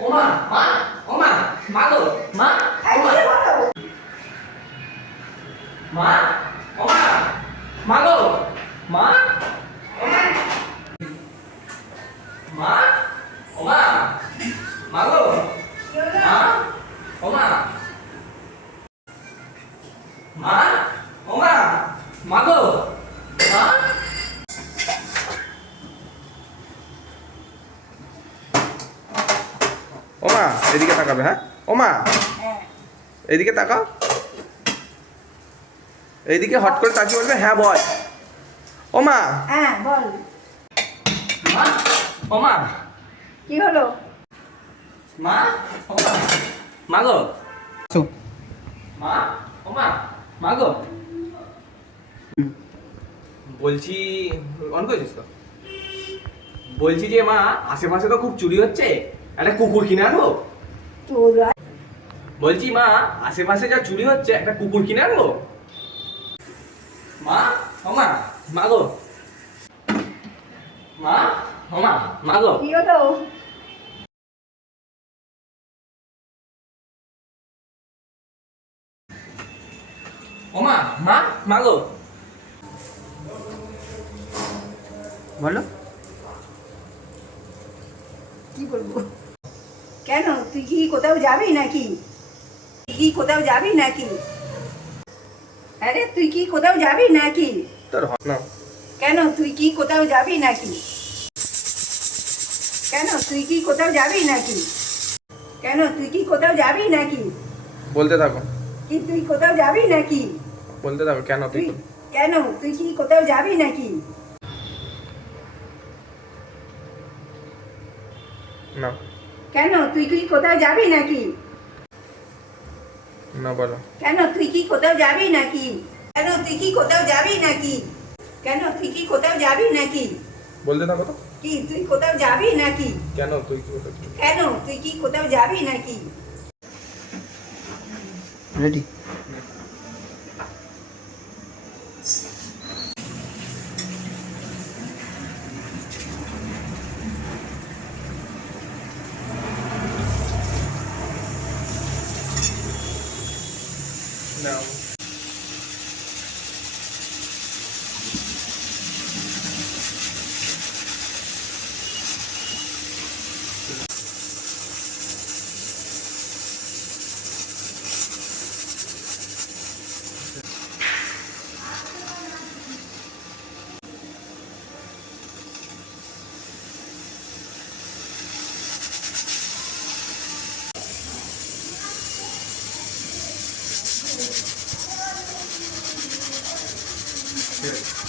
ওমা মা ওমা মা গো মা ওমা মা ওমা মা গো মা ওমা মা ওমা মা গো মা ওমা মা ওমা মা গো মা ওমা এদিকে তাকাবে, হ্যাঁ ওমা এদিকে তাকাও, এইদিকে হট করে তাকিয়ে বলবে হ্যাঁ বল। ওমা হ্যাঁ বল, মা ওমা কি হলো? মা ওমা মা গো মা ওমা মা গো বলছি অন করেছিস তো? বলছি যে মা আশেপাশে তো খুব চুরি হচ্ছে, একটা কুকুর কিনে আনবো। তোরা বলছি মা আশেপাশে যা চুরি হচ্ছে একটা কুকুর কিনে আনবো। মা ওমা মা গো মা ওমা মা গো কি হলো? ওমা মা মা গো বলো কি বলবো? কেন তুই কি কোথাও যাবি নাকি? তুই কি কোথাও যাবি নাকি? আরে তুই কি কোথাও যাবি নাকি? তোর না কেন তুই কি কোথাও যাবি নাকি? কেন তুই কি কোথাও যাবি নাকি? কেন তুই কি কোথাও যাবি নাকি? বলতে থাকো, কি তুই কোথাও যাবি নাকি? বলতে থাকো কেন তুই তুই কেন তুই কি কোথাও যাবি নাকি? না কেন তুই কি কোথাও যাবি নাকি? না বলো কেন তুই কি কোথাও যাবি নাকি? কেন তুই কি কোথাও যাবি নাকি? কেন তুই কি কোথাও যাবি নাকি? বলতে থাকো তো, কি তুই কোথাও যাবি নাকি? কেন তুই কি বলতে? কেন তুই কি কোথাও যাবি নাকি? রেডি না ঠিক আছে।